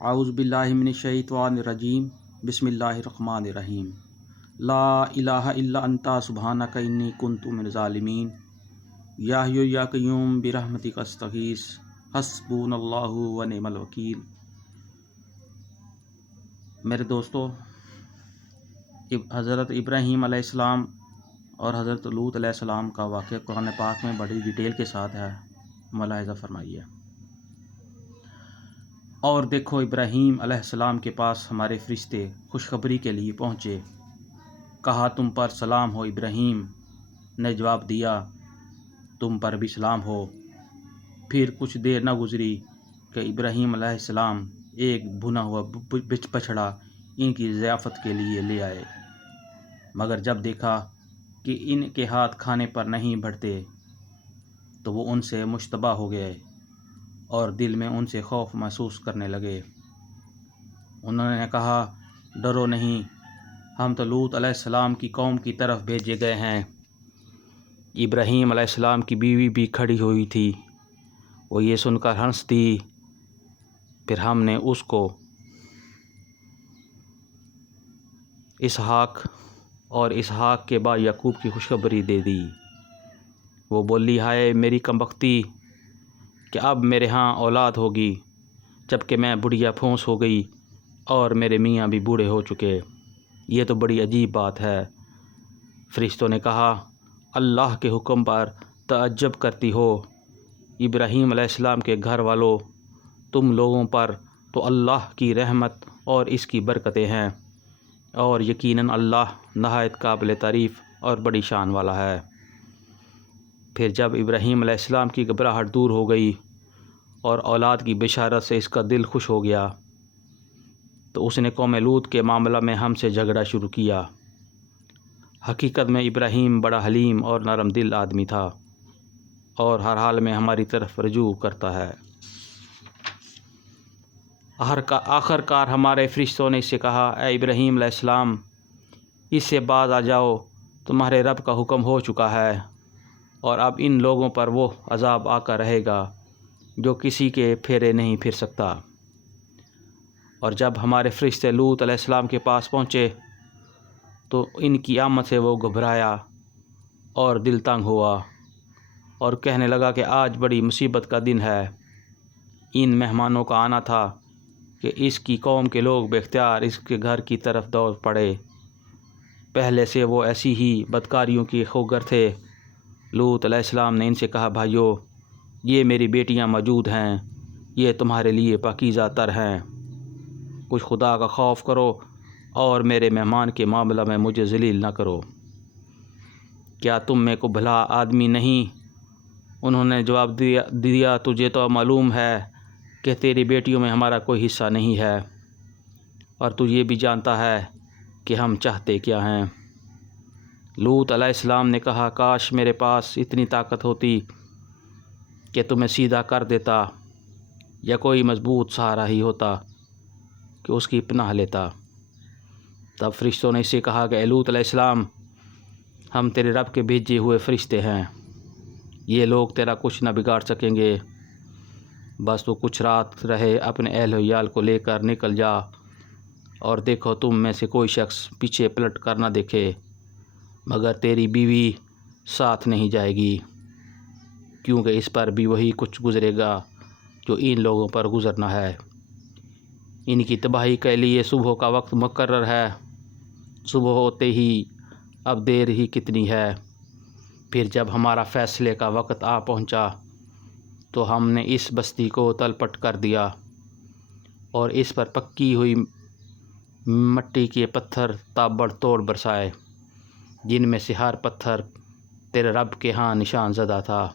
اعوذ باللہ من الشیطان الرجیم بسم اللہ الرحمن الرحیم لا الہ الا انت سبحانک انی کنت من الظالمین یا حی یا قیوم برحمتک استغیث حسبنا اللہ ونعم الوکیل۔ میرے دوستو، حضرت ابراہیم علیہ السلام اور حضرت لوط علیہ السلام کا واقعہ قرآن پاک میں بڑی ڈیٹیل کے ساتھ ہے، ملاحظہ فرمائیے۔ اور دیکھو، ابراہیم علیہ السلام کے پاس ہمارے فرشتے خوشخبری کے لیے پہنچے۔ کہا تم پر سلام ہو۔ ابراہیم نے جواب دیا تم پر بھی سلام ہو۔ پھر کچھ دیر نہ گزری کہ ابراہیم علیہ السلام ایک بھنا ہوا بچھڑا ان کی ضیافت کے لیے لے آئے، مگر جب دیکھا کہ ان کے ہاتھ کھانے پر نہیں بڑھتے تو وہ ان سے مشتبہ ہو گئے اور دل میں ان سے خوف محسوس کرنے لگے۔ انہوں نے کہا ڈرو نہیں، ہم تو لوط علیہ السلام کی قوم کی طرف بھیجے گئے ہیں۔ ابراہیم علیہ السلام کی بیوی بھی کھڑی ہوئی تھی، وہ یہ سن کر ہنس دی۔ پھر ہم نے اس کو اسحاق اور اسحاق کے بعد یعقوب کی خوشخبری دے دی۔ وہ بولی ہائے میری کمبختی کہ اب میرے ہاں اولاد ہوگی، جبکہ میں بڑھیا پھونس ہو گئی اور میرے میاں بھی بوڑھے ہو چکے۔ یہ تو بڑی عجیب بات ہے۔ فرشتوں نے کہا اللہ کے حکم پر تعجب کرتی ہو ابراہیم علیہ السلام کے گھر والوں، تم لوگوں پر تو اللہ کی رحمت اور اس کی برکتیں ہیں، اور یقیناً اللہ نہایت قابل تعریف اور بڑی شان والا ہے۔ پھر جب ابراہیم علیہ السلام کی گھبراہٹ دور ہو گئی اور اولاد کی بشارت سے اس کا دل خوش ہو گیا تو اس نے قوم لوط کے معاملہ میں ہم سے جھگڑا شروع کیا۔ حقیقت میں ابراہیم بڑا حلیم اور نرم دل آدمی تھا اور ہر حال میں ہماری طرف رجوع کرتا ہے۔ آخر کار ہمارے فرشتوں نے اس سے کہا اے ابراہیم علیہ السلام، اس سے باز آ جاؤ، تمہارے رب کا حکم ہو چکا ہے اور اب ان لوگوں پر وہ عذاب آ کر رہے گا جو کسی کے پھیرے نہیں پھر سکتا۔ اور جب ہمارے فرشتے لوط علیہ السلام کے پاس پہنچے تو ان کی آمد سے وہ گھبرایا اور دل تنگ ہوا اور کہنے لگا کہ آج بڑی مصیبت کا دن ہے۔ ان مہمانوں کا آنا تھا کہ اس کی قوم کے لوگ بے اختیار اس کے گھر کی طرف دوڑ پڑے۔ پہلے سے وہ ایسی ہی بدکاریوں کی خوگر تھے۔ لوط علیہ السلام نے ان سے کہا بھائیو، یہ میری بیٹیاں موجود ہیں، یہ تمہارے لیے پاکیزہ تر ہیں، کچھ خدا کا خوف کرو اور میرے مہمان کے معاملہ میں مجھے ذلیل نہ کرو۔ کیا تم میں کو بھلا آدمی نہیں؟ انہوں نے جواب دیا تجھے تو معلوم ہے کہ تیری بیٹیوں میں ہمارا کوئی حصہ نہیں ہے، اور تو یہ بھی جانتا ہے کہ ہم چاہتے کیا ہیں۔ لوط علیہ السلام نے کہا کاش میرے پاس اتنی طاقت ہوتی کہ تمہیں سیدھا کر دیتا، یا کوئی مضبوط سہارا ہی ہوتا کہ اس کی پناہ لیتا۔ تب فرشتوں نے اس سے کہا کہ اے لوط علیہ السلام، ہم تیرے رب کے بھیجے ہوئے فرشتے ہیں، یہ لوگ تیرا کچھ نہ بگاڑ سکیں گے، بس تو کچھ رات رہے اپنے اہل و عیال کو لے کر نکل جا، اور دیکھو تم میں سے کوئی شخص پیچھے پلٹ کر نہ دیکھے، مگر تیری بیوی ساتھ نہیں جائے گی، کیونکہ اس پر بھی وہی کچھ گزرے گا جو ان لوگوں پر گزرنا ہے۔ ان کی تباہی کے لیے صبح کا وقت مقرر ہے، صبح ہوتے ہی اب دیر ہی کتنی ہے۔ پھر جب ہمارا فیصلے کا وقت آ پہنچا تو ہم نے اس بستی کو تلپٹ کر دیا اور اس پر پکی ہوئی مٹی کے پتھر تابڑ توڑ برسائے، جن میں سے ہر پتھر تیرے رب کے ہاں نشان زدہ تھا،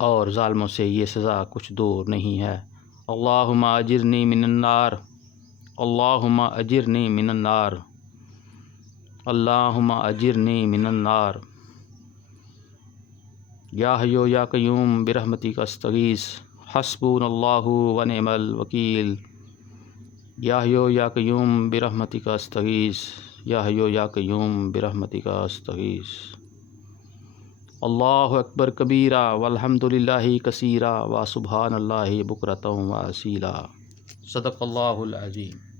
اور ظالموں سے یہ سزا کچھ دور نہیں ہے۔ اللہم اجرنی من النار، اللہم اجرنی من النار، اللہم اجرنی من النار، یا حی یا قیوم برحمتک استغیث حسبنا اللہ ونعم الوکیل، یا حی یا قیوم برحمتک استغیث، یا حی یا قیوم برحمتک استغیث۔ اللہ اکبر کبیرہ والحمد للہ کثیرہ وسبحان اللہ بکرۃ و اصیلا۔ صدق اللہ العظیم.